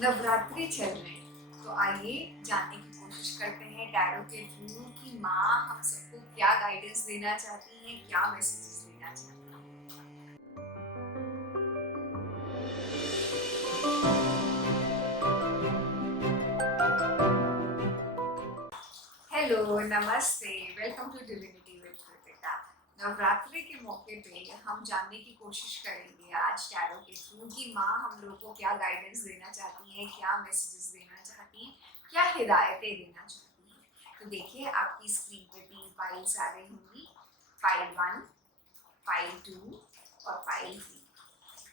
नवरात्रि चल रहे हैं तो आइए जानने की कोशिश करते हैं टैरो के थ्रू कि माँ हम सबको क्या गाइडेंस देना चाहती हैं, क्या मैसेजेस देना चाहती हैं। हेलो, नमस्ते, welcome to divinity with Kritika. Navratri के मौके पे हम जानने की कोशिश करेंगे आज टैरो के थ्रू कि माँ हम लोगों को क्या गाइडेंस देना चाहती हैं, क्या मैसेजेस देना चाहती हैं, क्या हिदायतें देना चाहती हैं। तो देखिए आपकी स्क्रीन पे 3 फाइल्स आ रही होंगी, फाइल 1, फाइल 2 और फाइल 3।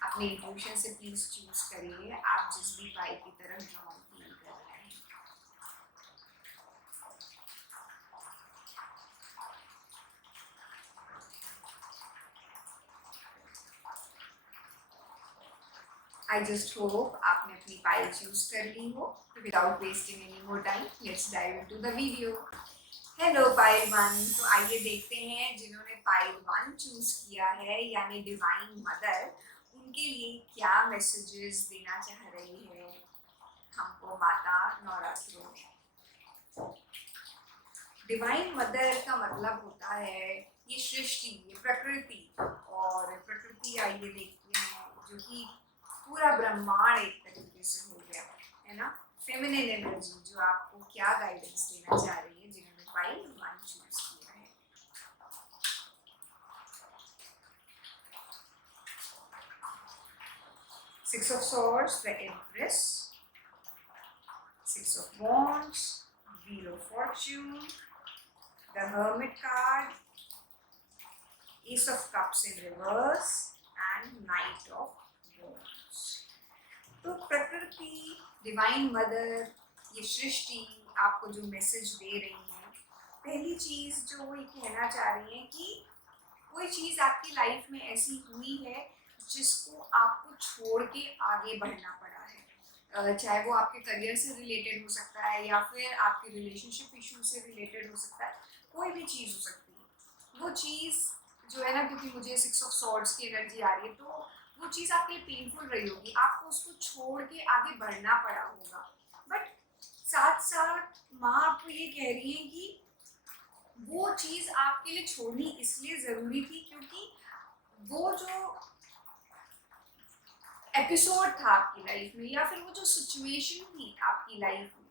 अपने इंट्यूशन से प्लीज चूज करिए आप जिस भी फाइल की तरफ ड्रॉन फील कर रहे हैं। I just hope आपने अपनी फाइल चूज कर ली हो। Without wasting any more time, let's dive into the video. Hello file 1। तो आइए देखते हैं जिन्होंने फाइल 1 चूज किया है यानी डिवाइन मदर, उनके लिए क्या मैसेजेस देना चाह रही है हमको माता नवरात्रों में। डिवाइन मदर का मतलब होता है ये सृष्टि, ये प्रकृति, और प्रकृति आइए देखते हैं जो कि पूरा ब्रह्मांड एक तरीके से हो गया है ना। फेमिनिन एनर्जी जो आपको क्या गाइडेंस देना चाह रही है जिन्होंने फाइल 1 चूज किया है। Six of Swords, the Empress, Six of Wands, Wheel of Fortune, the Hermit card, Ace of Cups in reverse and Knight of Wands। तो प्रकृति, डिवाइन मदर, ये सृष्टि आपको जो मैसेज दे रही है, पहली चीज जो वो ये कहना चाह रही है कि कोई चीज आपकी लाइफ में ऐसी हुई है जिसको आपको छोड़ के आगे बढ़ना पड़ा है। चाहे वो आपके करियर से रिलेटेड हो सकता है या फिर आपके रिलेशनशिप इशू से रिलेटेड हो सकता है, कोई भी चीज हो सकती है। वो चीज जो है ना, क्योंकि मुझे 6 ऑफ सॉर्ड्स की एनर्जी आ रही है, तो वो चीज़ आपके लिए पेनफुल रही होगी, आपको उसको छोड़ के आगे बढ़ना पड़ा होगा। बट साथ साथ माँ आपको ये कह रही है कि वो चीज़ आपके लिए छोड़नी इसलिए ज़रूरी थी क्योंकि वो जो एपिसोड था आपकी लाइफ में या फिर वो जो सिचुएशन थी आपकी लाइफ में,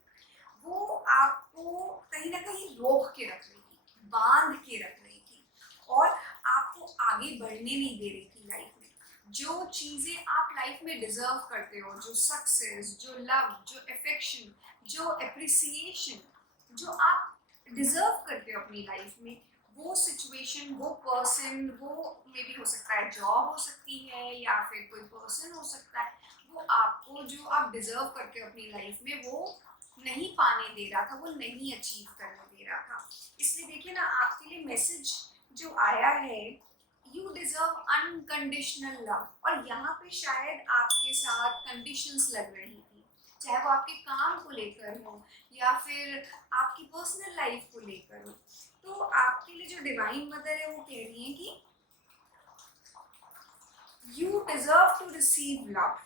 वो आपको कहीं ना कहीं रोक के रख रही थी, बांध के रख रही थी और आपको आगे बढ़ने नहीं दे रही थी लाइफ में। जो चीज़ें आप लाइफ में डिजर्व करते हो, जो सक्सेस, जो लव, जो अफेक्शन, जो अप्रिसिएशन जो आप डिजर्व करते हो अपनी लाइफ में, वो सिचुएशन, वो पर्सन, वो मे भी हो सकता है जॉब हो सकती है या फिर कोई पर्सन हो सकता है, वो आपको जो आप डिजर्व करते हो अपनी लाइफ में वो नहीं पाने दे रहा था, वो नहीं अचीव करने दे रहा था। इसलिए देखिए ना, आपके लिए मैसेज जो आया है, यू डिजर्व अनकंडीशनल लव, और यहाँ पे शायद आपके साथ कंडीशंस लग रही थी, चाहे वो आपके काम को लेकर हो या फिर आपकी पर्सनल लाइफ को लेकर हो। तो आपके लिए जो डिवाइन मदर है वो कह रही है कि you deserve to receive love,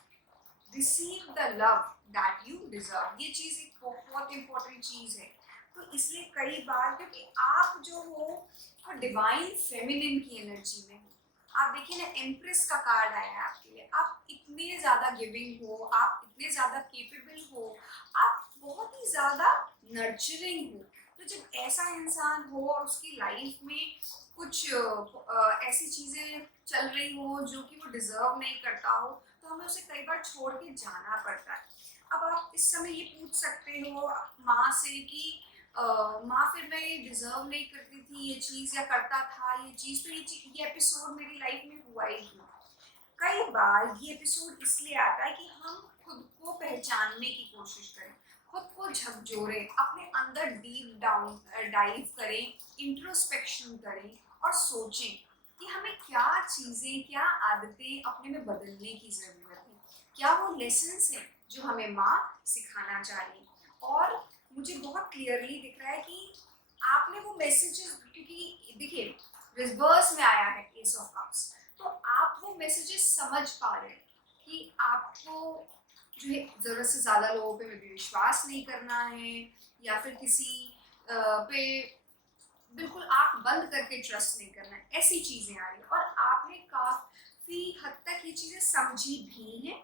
receive the love that you deserve. ये चीज़ एक बहुत इंपॉर्टेंट चीज़ है। तो इसलिए कई बार, क्योंकि आप जो हो वो डिवाइन फेमिनिन की एनर्जी में हो। आप देखिए ना, एम्प्रेस का कार्ड आया है आपके लिए। आप इतने ज़्यादा गिविंग हो, आप इतने ज़्यादा केपेबल हो, आप बहुत ही ज़्यादा नर्चरिंग हो। तो जब ऐसा इंसान हो और उसकी लाइफ में कुछ ऐसी चीज़ें चल रही हो जो कि वो डिजर्व नहीं करता हो, तो हमें उसे कई बार छोड़ के जाना पड़ता है। अब आप इस समय ये पूछ सकते हो माँ से कि माँ फिर मैं ये डिजर्व नहीं करती थी ये चीज़, या करता था ये चीज़, तो ये एपिसोड मेरी लाइफ में हुआ ही क्यों। कई बार ये एपिसोड इसलिए आता है कि हम खुद को पहचानने की कोशिश करें, खुद को झकझोरें, अपने अंदर डीप डाउन डाइव करें, इंट्रोस्पेक्शन करें और सोचें कि हमें क्या चीज़ें, क्या आदतें अपने में बदलने की ज़रूरत है, क्या वो लेसन्स हैं जो हमें माँ सिखाना चाह रही है। और मुझे बहुत क्लियरली दिख रहा है कि आपने वो मैसेजेस, क्योंकि देखिए रिवर्स में आया है एस ऑफ कप्स, तो आप वो मैसेजेस समझ पा रहे हैं कि आपको जो है ज़रूरत से ज़्यादा लोगों पे विश्वास नहीं करना है, या फिर किसी पे बिल्कुल आँख बंद करके ट्रस्ट नहीं करना है, ऐसी चीज़ें आ रही हैं। और आपने काफ़ी हद तक ये चीज़ें समझी भी हैं,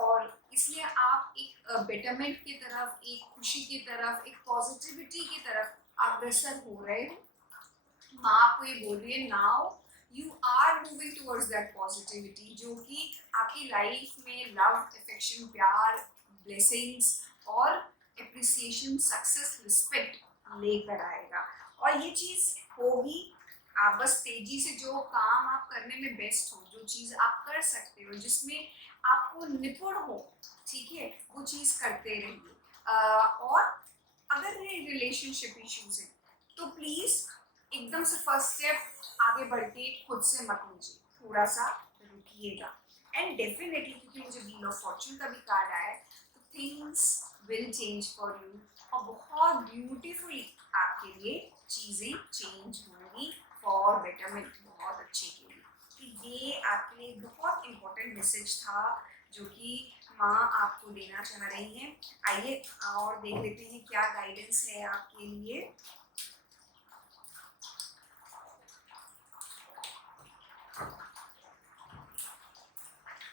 और इसलिए आप एक बेटरमेंट की तरफ, एक खुशी की तरफ, एक पॉजिटिविटी की तरफ अग्रसर हो रहे हो। माँ आपको ये बोल रही है now you are moving towards that positivity, जो कि आपकी लाइफ में लव, अफेक्शन, प्यार, ब्लेसिंग्स और एप्रिसिएशन, सक्सेस, रिस्पेक्ट लेकर आएगा। और ये चीज़ होगी। आप बस तेजी से जो काम आप करने में बेस्ट हो, जो चीज़ आप कर सकते हो, जिसमें आपको निपुण हो, ठीक है, वो चीज़ करते रहिए। और अगर ये रिलेशनशिप इश्यूज हैं तो प्लीज़ एकदम से फर्स्ट स्टेप आगे बढ़ के खुद से मत लीजिए, थोड़ा सा रुकिएगा। एंड डेफिनेटली, क्योंकि मुझे व्हील ऑफ फॉर्चून का भी कार्ड आया है, तो things will change for you, और बहुत ब्यूटीफुली आपके लिए चीज़ें चेंज होंगी फॉर बेटरमेंट, बहुत अच्छे के लिए। कि ये आपके लिए बहुत इम्पोर्टेंट मैसेज था जो कि माँ आपको देना चाह रही हैं। आइए और देख लेते हैं क्या गाइडेंस है आपके लिए।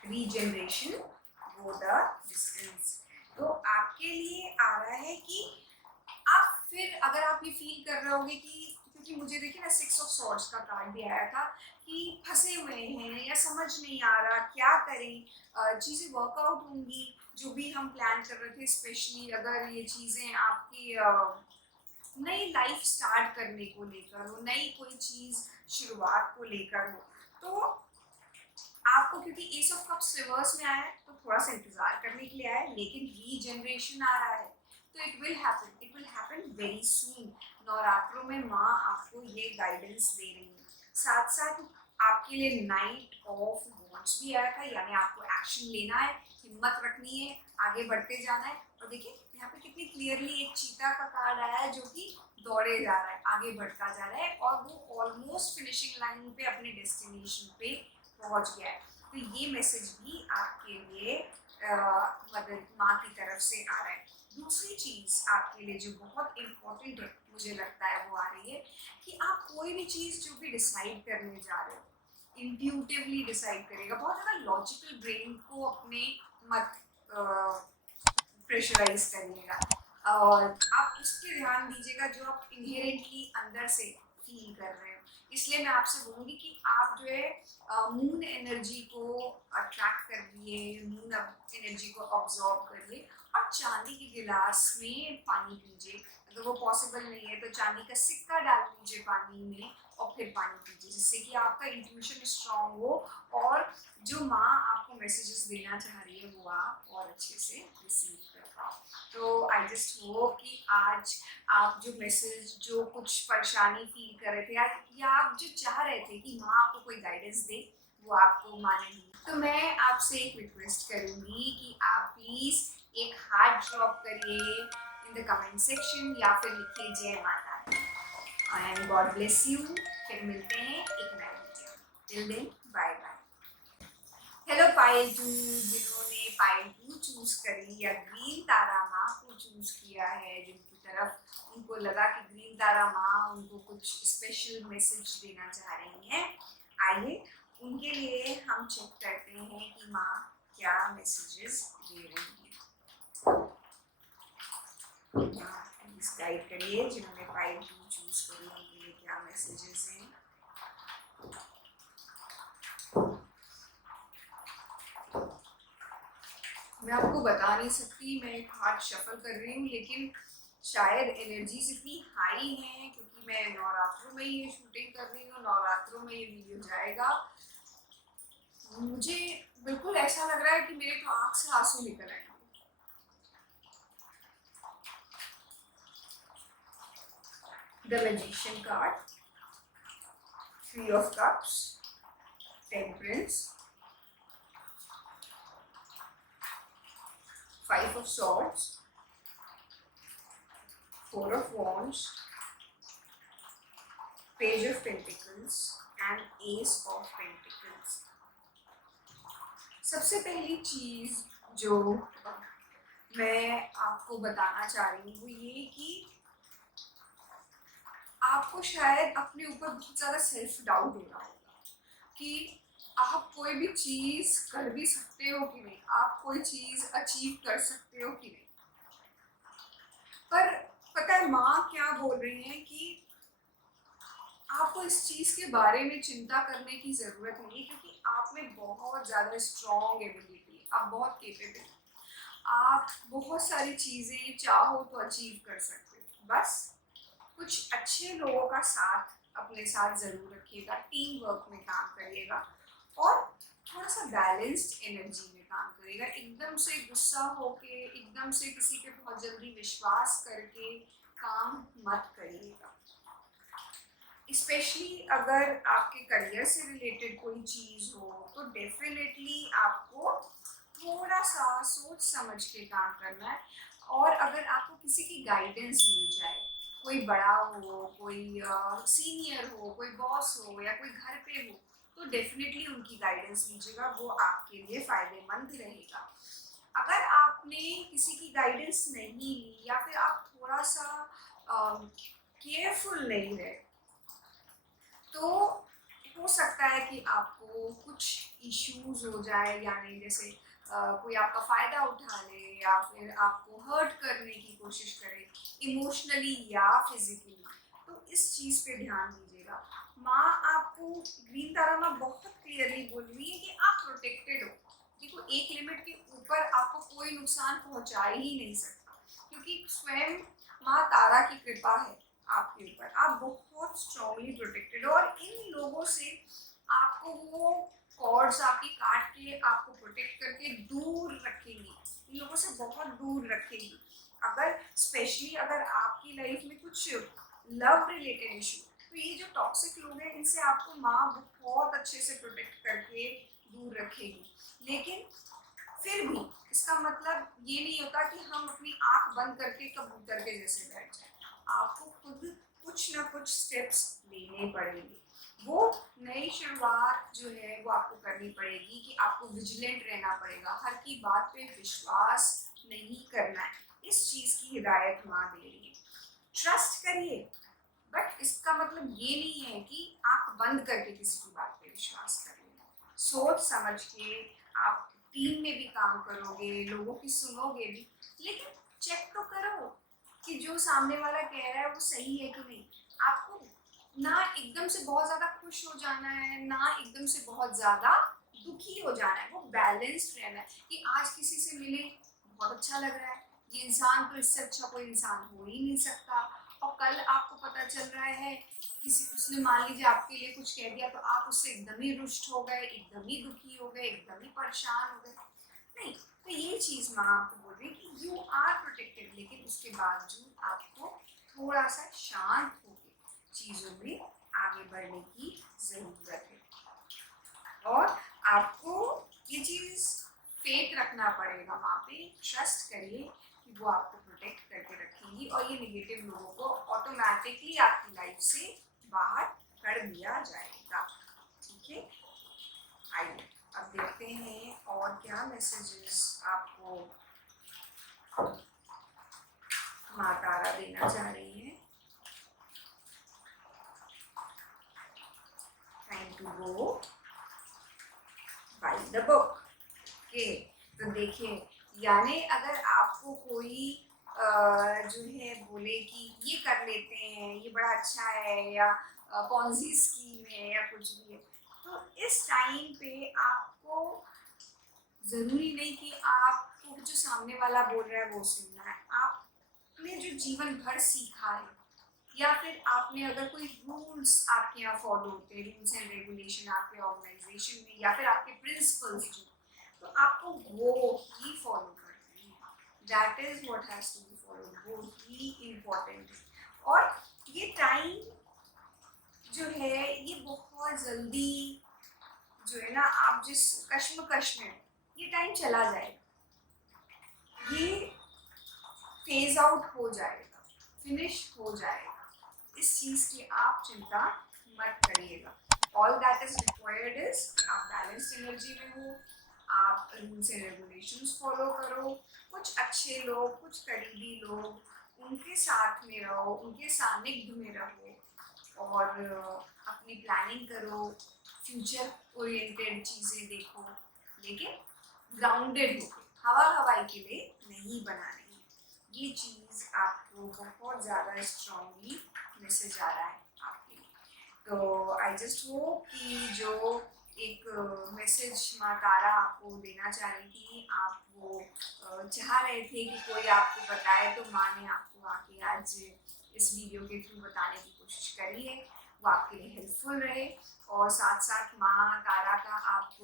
Regeneration, go the distance. तो आपके लिए आ रहा है कि आप फिर अगर आप ये फील कर रहे होगे कि, क्योंकि मुझे देखिए ना 6 ऑफ सॉर्ड्स का कार्ड भी आया था कि फंसे हुए हैं या समझ नहीं आ रहा क्या करें, चीज़ें वर्कआउट होंगी जो भी हम प्लान कर रहे थे, स्पेशली अगर ये चीज़ें आपकी नई लाइफ स्टार्ट करने को लेकर हो, नई कोई चीज़ शुरुआत को लेकर हो। तो आपको, क्योंकि एस ऑफ कप्स रिवर्स में आया है, तो थोड़ा सा इंतजार करने के लिए आया है, लेकिन रीजनरेशन आ रहा है, तो it will happen very soon. नवरात्रों में माँ आपको ये गाइडेंस दे रही है। साथ साथ आपके लिए नाइट ऑफ वॉन्ड्स भी आया था, यानी आपको एक्शन लेना है, हिम्मत रखनी है, आगे बढ़ते जाना है। और देखिए यहाँ पे कितनी क्लियरली एक चीता का कार्ड आया है जो कि दौड़े जा रहा है, आगे बढ़ता जा रहा है, और वो ऑलमोस्ट फिनिशिंग लाइन पे अपने डेस्टिनेशन पे पहुंच गया है। तो ये मैसेज भी आपके लिए मदर माँ की तरफ से आ रहा है। दूसरी चीज़ आपके लिए जो बहुत इम्पोर्टेंट है, मुझे लगता है वो आ रही है कि आप कोई भी चीज़ जो भी डिसाइड करने जा रहे हो, इंट्यूटिवली डिसाइड करेगा। बहुत ज़्यादा लॉजिकल ब्रेन को अपने मत प्रेशराइज करिएगा, और आप उस पर ध्यान दीजिएगा जो आप इनहेरेंटली अंदर से फील कर रहे हो। इसलिए मैं आपसे बोलूँगी कि आप जो है मून एनर्जी को अट्रैक्ट करिए, मून एनर्जी को ऑब्जॉर्व करिए, और चांदी के गिलास में पानी पीजिए। अगर वो पॉसिबल नहीं है तो चांदी का सिक्का डाल दीजिए पानी में और फिर पानी पीजिए, जिससे कि आपका इंट्यूशन स्ट्रांग हो, और जो माँ आपको मैसेजेस देना चाह रही है वो आप और अच्छे से रिसीव कर पाओ। तो आई जस्ट होप कि आज आप जो मैसेज, जो कुछ परेशानी फील कर रहे थे, या आप जो चाह रहे थे कि माँ आपको कोई गाइडेंस दे, वो आपको माँ ने दी। तो मैं आपसे एक रिक्वेस्ट करूँगी कि आप प्लीज़ एक हार्ट ड्रॉप करिए इन द कमेंट सेक्शन, या फिर लिखिए जय माता दी, एंड गॉड ब्लेस यू। फिर मिलते हैं एक नए video. Till then, bye bye. Hello Payal 2, जिन्होंने पायल 2 चूज करी या ग्रीन तारा माँ को चूज किया है, जिनकी तरफ उनको लगा कि ग्रीन तारा माँ उनको कुछ स्पेशल मैसेज देना चाह रही हैं, आइए उनके लिए हम चेक करते हैं कि माँ क्या मैसेजेस दे रही हैं। प्लीज गाइड करिए जिन्होंने पायल 2 चूज करी, उनके लिए क्या मैसेजेस हैं। मैं आपको बता नहीं सकती, मैं एक हार्ट शफल कर रही हूँ, लेकिन शायद एनर्जीज इतनी हाई हैं, क्योंकि मैं नवरात्रों में ये शूटिंग कर रही हूँ, नवरात्रों में ये वीडियो जाएगा। मुझे बिल्कुल ऐसा लग रहा है कि मेरे आँख से आंसू निकल आएंगे। The magician card, 3 of cups, temperance, 5 of swords, 4 of wands, page of pentacles and ace of pentacles। सबसे पहली चीज जो मैं आपको बताना चाह रही हूँ वो ये कि आपको शायद अपने ऊपर बहुत ज़्यादा सेल्फ डाउट हो रहा होगा कि आप कोई भी चीज़ कर भी सकते हो कि नहीं, आप कोई चीज़ अचीव कर सकते हो कि नहीं। पर पता है माँ क्या बोल रही है कि आपको इस चीज़ के बारे में चिंता करने की ज़रूरत नहीं है, क्योंकि आप में बहुत ज़्यादा स्ट्रॉन्ग एबिलिटी है, आप बहुत केपेबल हैं, आप बहुत सारी चीज़ें चाहो तो अचीव कर सकते हो। बस कुछ अच्छे लोगों का साथ अपने साथ ज़रूर रखिएगा, टीम वर्क में काम करिएगा और थोड़ा सा बैलेंस्ड एनर्जी में काम करिएगा। एकदम से गुस्सा होके, एकदम से किसी पे बहुत जल्दी विश्वास करके काम मत करिएगा। स्पेशली अगर आपके करियर से रिलेटेड कोई चीज़ हो तो डेफिनेटली आपको थोड़ा सा सोच समझ के काम करना है। और अगर आपको किसी की गाइडेंस मिल जाए, कोई बड़ा हो, कोई सीनियर हो, कोई बॉस हो या कोई घर पे हो, तो डेफिनेटली उनकी गाइडेंस लीजिएगा, वो आपके लिए फ़ायदेमंद रहेगा। अगर आपने किसी की गाइडेंस नहीं ली या फिर आप थोड़ा सा केयरफुल नहीं रहे, तो हो सकता है कि आपको कुछ इश्यूज हो जाए, यानी जैसे कोई आपका फ़ायदा उठा ले या फिर आपको हर्ट करने की कोशिश करे इमोशनली या फिजिकली। तो इस चीज़ पे ध्यान दीजिएगा। माँ आपको, ग्रीन तारा माँ बहुत क्लियरली बोल रही है कि आप प्रोटेक्टेड हो। देखो, एक लिमिट के ऊपर आपको कोई नुकसान पहुँचा ही नहीं सकता, क्योंकि स्वयं माँ तारा की कृपा है आपके ऊपर। आप बहुत स्ट्रांगली प्रोटेक्टेड हो और इन लोगों से आपको वो कॉर्ड्स आपकी काट के आपको प्रोटेक्ट करके दूर रखेंगी, इन लोगों से बहुत दूर रखेंगी। अगर स्पेशली अगर आपकी लाइफ में कुछ लव रिलेटेड इशू, तो ये जो टॉक्सिक लोग हैं इनसे आपको माँ बहुत अच्छे से प्रोटेक्ट करके दूर रखेगी। लेकिन फिर भी इसका मतलब ये नहीं होता कि हम अपनी आंख बंद करके कबूतर के जैसे बैठ जाए। आपको खुद कुछ ना कुछ स्टेप्स लेने पड़ेंगे। वो नई शुरुआत जो है वो आपको करनी पड़ेगी कि आपको विजिलेंट रहना पड़ेगा, हर की बात पे विश्वास नहीं करना है। इस चीज़ की हिदायत माँ दे रही है। ट्रस्ट करिए, बट इसका मतलब ये नहीं है कि आंख बंद करके किसी की बात पे विश्वास करेंगे। सोच समझ के आप टीम में भी काम करोगे, लोगों की सुनोगे भी, लेकिन चेक तो करो कि जो सामने वाला कह रहा है वो सही है कि नहीं। आपको ना एकदम से बहुत ज़्यादा खुश हो जाना है, ना एकदम से बहुत ज़्यादा दुखी हो जाना है। वो बैलेंस्ड रहना है कि आज किसी से मिले, बहुत अच्छा लग रहा है, ये इंसान तो इससे अच्छा कोई इंसान हो ही नहीं सकता, और कल आपको पता चल रहा है किसी, उसने मान लीजिए आपके लिए कुछ कह दिया तो आप उससे एकदम ही रुष्ट हो गए, एकदम ही दुखी हो गए, एकदम ही परेशान हो गए। नहीं, तो ये चीज़ माँ आपको बोल रही है कि यू आर प्रोटेक्टेड, लेकिन उसके बावजूद आपको थोड़ा सा शांत होकर चीज़ों में आगे बढ़ने की ज़रूरत है। और आपको ये चीज़ फेथ रखना पड़ेगा माँ पे, ट्रस्ट करिए कि वो आपको प्रोटेक्ट करके रखेंगी और ये नेगेटिव लोगों को ऑटोमेटिकली आपकी लाइफ से बाहर कर दिया जाएगा। ठीक है, आइए अब देखते हैं और क्या मैसेजेस आपको माँ तारा देना चाह रही है। Time to go by the book. Okay, तो देखिए, यानी अगर आपको कोई जो है बोले कि ये कर लेते हैं, ये बड़ा अच्छा है, या पॉन्जी स्कीम है या कुछ भी है, तो इस टाइम पे आपको ज़रूरी नहीं कि आपको जो सामने वाला बोल रहा है वो सुनना है। आपने जो जीवन भर सीखा है, या फिर आपने अगर कोई रूल्स आपके यहाँ फॉलो होते हैं, रूल्स एंड रेगुलेशन आपके ऑर्गेनाइजेशन में, या फिर आपके प्रिंसिपल्स जो, तो आपको वो ही फॉलो करते हैं। That is what has to be followed, वो ही इम्पोर्टेंट है। और ये टाइम जो है ये बहुत जल्दी जो है ना, आप जिस कश्मकश में, ये टाइम चला जाएगा, ये फेज आउट हो जाएगा, फिनिश हो जाएगा। इस चीज़ की आप चिंता मत करिएगा। All that is required is आप बैलेंस्ड एनर्जी में हो, आप रूल्स एंड रेगुलेशंस फॉलो करो, कुछ अच्छे लोग, कुछ करीबी लोग, उनके साथ में रहो, उनके सानिध्य में रहो और अपनी प्लानिंग करो, फ्यूचर ओरिएंटेड चीज़ें देखो, लेकिन ग्राउंडेड होकर, हवा हवाई के लिए नहीं बनानी। ये चीज़ आपको बहुत ज़्यादा स्ट्रॉन्गली मैसेज आ रहा है आपके लिए। तो आई जस्ट होप कि जो एक मैसेज माँ तारा आपको देना चाह रही थी, आप वो चाह रहे थे कि कोई आपको बताए, तो माँ ने आपको आके आज इस वीडियो के थ्रू बताने की कोशिश करी है, वो आपके लिए हेल्पफुल रहे। और साथ साथ माँ तारा का आप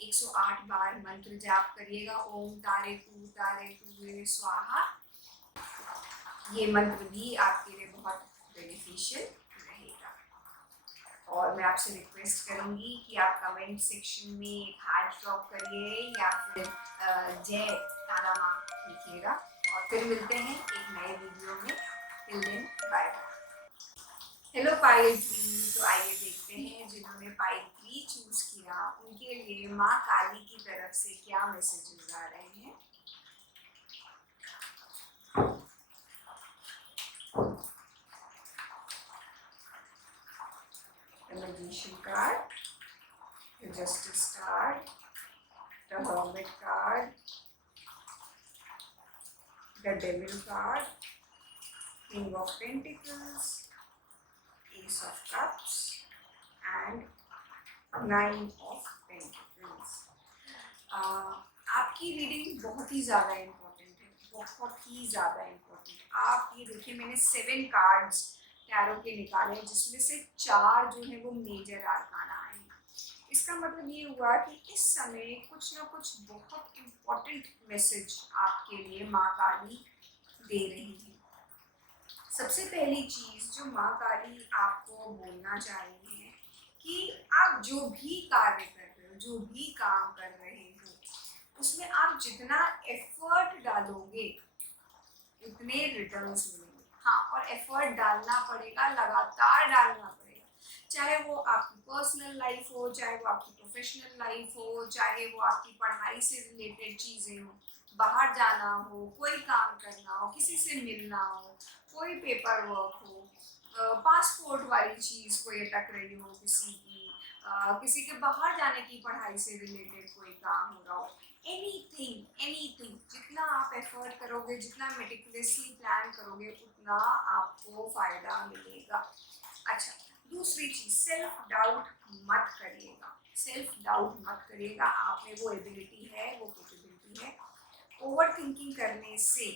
108 बार मंत्र जाप करिएगा, ओम तारे तू स्वाहा। ये मंत्र भी आपके लिए बहुत बेनिफिशियल रहेगा। और मैं आपसे रिक्वेस्ट करूंगी कि आप कमेंट सेक्शन में एक हार्ट ड्रॉप करिए या फिर जय तारा माँ लिखिएगा। और फिर मिलते हैं एक नए वीडियो में। Till then bye bye. Hello Payal 3। तो आइए देखते हैं जिन्होंने पायल 3 चूज किया उनके लिए माँ काली की तरफ से क्या मैसेजेस आ रहे हैं। The Magician card, the Justice card, the Hermit card, the Devil card, King of Pentacles, Ace of Cups and Nine of Pentacles. आपकी रीडिंग बहुत ही ज़्यादा इम्पोर्टेंट है, बहुत ही ज़्यादा इम्पोर्टेंट। आप ये देखिए, मैंने 7 कार्ड्स टैरो के निकाले जिसमें से 4 जो है वो मेजर आर्काना आए। इसका मतलब ये हुआ कि इस समय कुछ ना कुछ बहुत इम्पोर्टेंट मैसेज आपके लिए माँ काली दे रही है। सबसे पहली चीज़ जो माँ काली आपको बोलना चाह रही है कि आप जो भी कार्य कर रहे हो, जो भी काम कर रहे हो, उसमें आप जितना एफर्ट डालोगे उतने रिटर्न्स मिलेंगे। हाँ, और एफर्ट डालना पड़ेगा, लगातार डालना पड़ेगा, चाहे वो आपकी पर्सनल लाइफ हो, चाहे वो आपकी प्रोफेशनल लाइफ हो, चाहे वो आपकी पढ़ाई से रिलेटेड चीज़ें हो, बाहर जाना हो, कोई काम करना हो, किसी से मिलना हो, कोई पेपर वर्क हो, पासपोर्ट वाली चीज़ कोई अटक रही हो किसी की, किसी के बाहर जाने की पढ़ाई से रिलेटेड कोई काम हो रहा हो, एनीथिंग जितना आप एफर्ट करोगे, जितना मेटिकुलसली प्लान करोगे, उतना आपको फ़ायदा मिलेगा। अच्छा, दूसरी चीज़, सेल्फ डाउट मत करिएगा। सेल्फ डाउट मत करिएगा, आप में वो एबिलिटी है, वो कैपेबिलिटी है। ओवर थिंकिंग करने से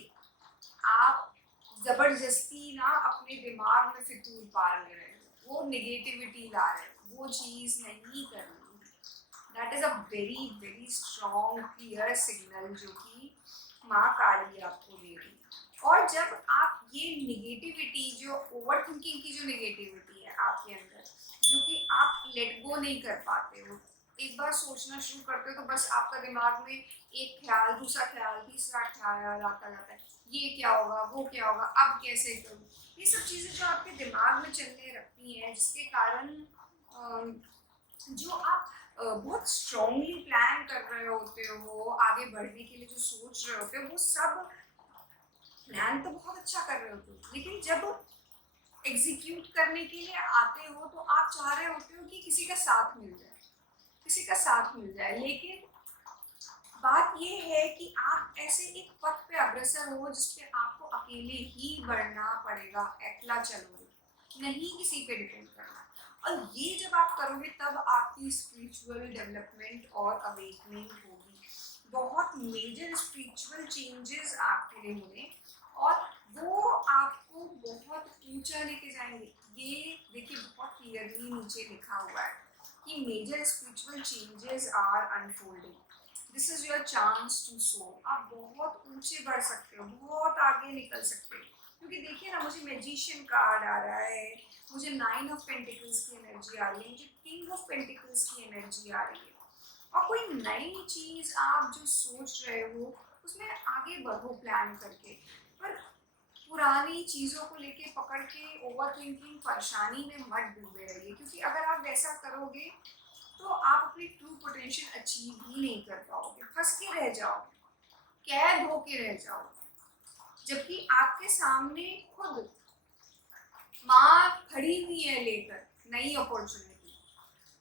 आप ज़बरदस्ती ना अपने दिमाग में फितूर पाल रहे हो, वो नेगेटिविटी ला रहे हो, वो चीज़ नहीं करनी। That is a very very strong clear signal जो कि माँ काली आपको दे रही है। और जब आप ये नेगेटिविटी, जो ओवर थिंकिंग की जो नेगेटिविटी है आपके अंदर, जो कि आप लेट गो नहीं कर पाते हो, एक बार सोचना शुरू करते हो तो बस आपका दिमाग में एक ख्याल, दूसरा ख्याल, तीसरा ख्याल आता जाता है, ये क्या होगा, वो क्या होगा, अब कैसे करूँ। ये सब चीज़ें जो आपके दिमाग में चलने रखती हैं, जिसके कारण जो आप बहुत स्ट्रॉन्गली प्लान कर रहे होते हो, आगे बढ़ने के लिए जो सोच रहे होते हो, वो सब प्लान तो बहुत अच्छा कर रहे होते हो, लेकिन जब एग्जीक्यूट करने के लिए आते हो तो आप चाह रहे होते हो कि किसी का साथ मिल जाए, किसी का साथ मिल जाए। लेकिन बात ये है कि आप ऐसे एक पथ पे अग्रसर हो जिसपे आपको अकेले ही बढ़ना पड़ेगा, अकेला चलोगे, नहीं किसी पे डिपेंड करना। और ये जब आप करोगे तब आपकी स्पिरिचुअल डेवलपमेंट और अवेकनिंग होगी, बहुत मेजर स्पिरिचुअल चेंजेस आपके लिए होंगे और वो आपको बहुत ऊंचा लेके जाएंगे। ये देखिए, बहुत क्लियरली नीचे लिखा हुआ है कि major spiritual changes are unfolding, this is your chance to sow. आप बहुत ऊंचे बढ़ सकते हो, बहुत आगे निकल सकते हो। क्योंकि देखिए ना, मुझे मैजिशियन कार्ड आ रहा है, मुझे 9 ऑफ पेंटिकल्स की एनर्जी आ रही है, मुझे किंग ऑफ पेंटिकल्स की एनर्जी आ रही है। और कोई नई चीज़ आप जो सोच रहे हो उसमें आगे बढ़ो प्लान करके, पर पुरानी चीज़ों को लेके पकड़ के ओवर थिंकिंग, परेशानी में मत डूबे रहिए। क्योंकि अगर आप वैसा करोगे तो आप अपनी ट्रू पोटेंशियल अचीव ही नहीं कर पाओगे, फंस के रह जाओगे, कैद होके रह जाओगे। जबकि आपके सामने खुद माँ खड़ी हुई है लेकर नई अपॉर्चुनिटी,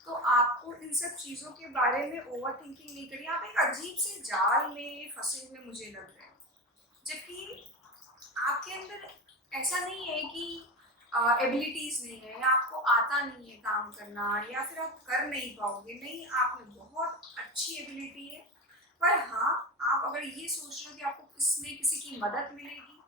तो आपको इन सब चीज़ों के बारे में ओवर थिंकिंग नहीं करनी। आप एक अजीब से जाल में फंसे हुए मुझे लग रहे हैं, जबकि आपके अंदर ऐसा नहीं है कि एबिलिटीज़ नहीं है या आपको आता नहीं है काम करना या फिर आप कर नहीं पाओगे। नहीं, आप में बहुत अच्छी एबिलिटी है, पर हाँ, आप अगर ये सोच रहे हो कि आपको इसमें किसी की मदद मिलेगी,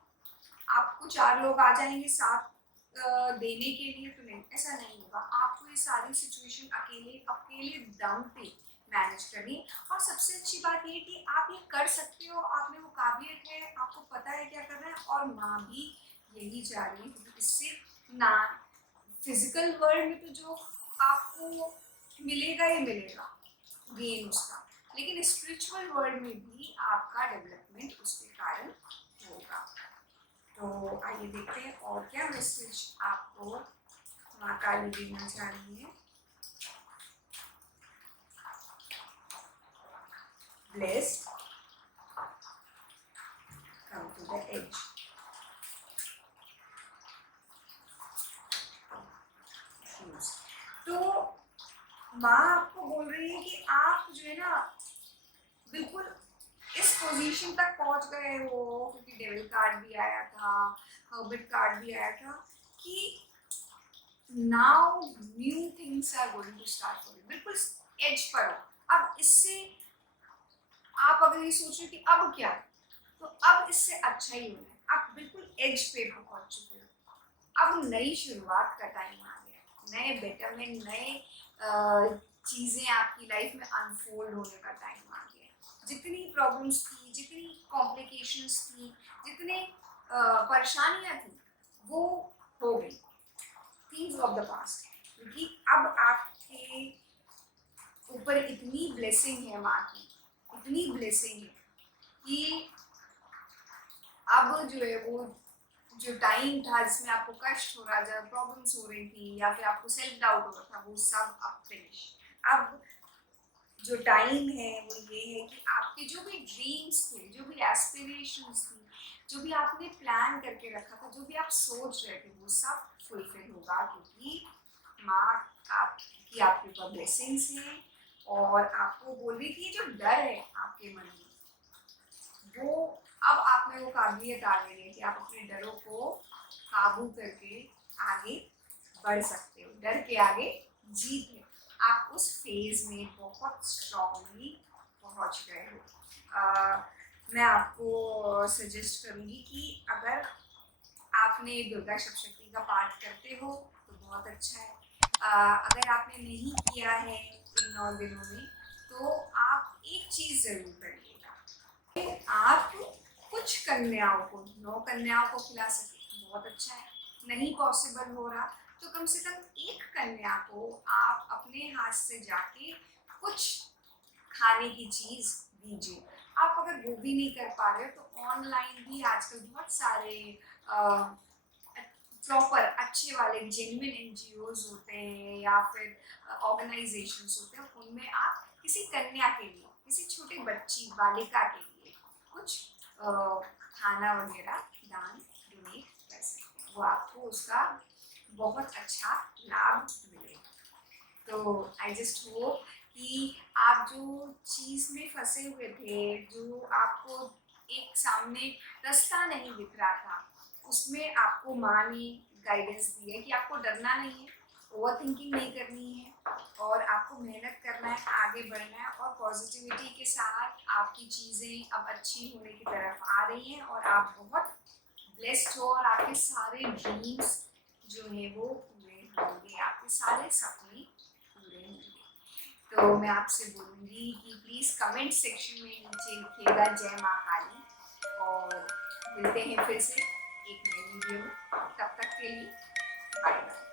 आपको 4 लोग आ जाएंगे साथ देने के लिए, तो नहीं, ऐसा नहीं होगा। आपको ये सारी सिचुएशन अकेले दम पे मैनेज करनी है। और सबसे अच्छी बात ये कि आप ये कर सकते हो, आप में वो काबिलियत है, आपको पता है क्या करना है, और माँ भी यही चाह रही है, क्योंकि इससे ना फिजिकल वर्ल्ड में तो जो आपको मिलेगा ही मिलेगा गेन उसका, लेकिन स्पिरिचुअल वर्ल्ड में भी आपका डेवलपमेंट उसके कारण होगा। तो आइए देखते हैं और क्या मैसेज आपको माँ काली देना चाह रही है। Blessed, come to the edge. तो माँ आपको बोल रही है कि आप जो है ना बिल्कुल इस पोजीशन तक पहुंच गए हो, क्योंकि डेविल कार्ड भी आया था, हर्बिट कार्ड भी आया था, कि now new things are going to start for you. बिल्कुल एज पर हो। अब इससे आप अगर ये सोच रहे हो कि अब क्या, तो अब इससे अच्छा ही होना है। आप बिल्कुल एज पे पहुंच चुके हो। अब नई शुरुआत का टाइम आ गया, नए बेटरमेंट, नए चीज़ें आपकी लाइफ में अनफोल्ड होने का टाइम आ गया। जितनी प्रॉब्लम्स थी, जितनी कॉम्प्लिकेशंस थी, जितने परेशानियां थी, वो हो गई, थिंग्स ऑफ द पास्ट। क्योंकि अब आपके ऊपर इतनी ब्लेसिंग है माँ की, इतनी ब्लेसिंग है कि अब जो है वो जो टाइम था जिसमें आपको कष्ट हो रहा, जब प्रॉब्लम्स हो रही थी या फिर आपको सेल्फ डाउट हो रहा था, वो सब अब फिनिश। अब जो टाइम है वो ये है कि आपके जो भी ड्रीम्स थे, जो भी एस्पिरेशंस थी, जो भी आपने प्लान करके रखा था, जो भी आप सोच रहे थे, वो सब फुलफिल होगा, क्योंकि माँ आपकी आपके ऊपर ब्लेसिंग्स हैं। और आपको बोल रही थी जो डर है आपके मन में, वो अब आप में वो काबिलियत आ गई है कि आप अपने डरों को काबू करके आगे बढ़ सकते हो। डर के आगे जीत है। आप उस फेज में बहुत स्ट्रांगली पहुंच गए हो। मैं आपको सजेस्ट करूंगी कि अगर आपने दुर्गा सप्तशती का पाठ करते हो तो बहुत अच्छा है। अगर आपने नहीं किया है इन 9 दिनों में, तो आप एक चीज़ ज़रूर करिएगा, आप कुछ कन्याओं को, 9 कन्याओं को खिला सके, बहुत अच्छा है। नहीं पॉसिबल हो रहा तो कम से कम एक कन्या को आप अपने हाथ से जाके कुछ खाने की चीज़ दीजिए। आप अगर वो भी नहीं कर पा रहे हो तो ऑनलाइन भी आजकल बहुत सारे प्रॉपर अच्छे वाले जेन्युइन एनजीओज होते हैं या फिर ऑर्गेनाइजेशंस होते हैं, उनमें आप किसी कन्या के लिए, किसी छोटे बच्ची बालिका के लिए कुछ खाना वगैरह दान डोनेट कर सकते हैं। वो आपको उसका बहुत अच्छा लाभ मिलेगा। तो आई जस्ट होप कि आप जो चीज़ में फंसे हुए थे, जो आपको एक सामने रास्ता नहीं दिख रहा था, उसमें आपको माँ ने गाइडेंस दी है कि आपको डरना नहीं है, ओवर थिंकिंग नहीं करनी है, और आपको मेहनत करना है, आगे बढ़ना है, और पॉजिटिविटी के साथ आपकी चीज़ें अब अच्छी होने की तरफ आ रही हैं और आप बहुत ब्लेस्ड हो और आपके सारे ड्रीम्स जो हैं वो पूरे होंगे, आपके सारे सपने पूरे होंगे। तो मैं आपसे बोलूँगी कि प्लीज़ कमेंट सेक्शन में नीचे लिखिएगा जय माँ काली, और मिलते हैं फिर से एक नई वीडियो में। तब तक के लिए बाय बाय।